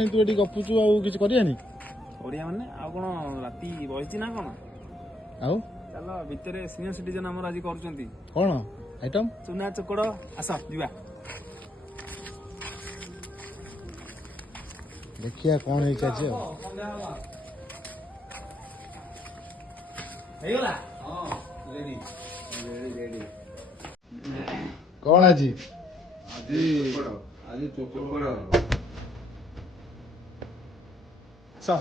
तू ये गपुचु आउ किछ करियानी ओडिया माने आ कोन राती बहिची ना कोन आउ चलो भितरे सीनियर सिटीजन हमर आज करचंती कोन आइटम चुना चकड़ आस जीवा देखिया कोन है चाचे हेगला हां रेडी रेडी कोन आजी आज चोपड़ सा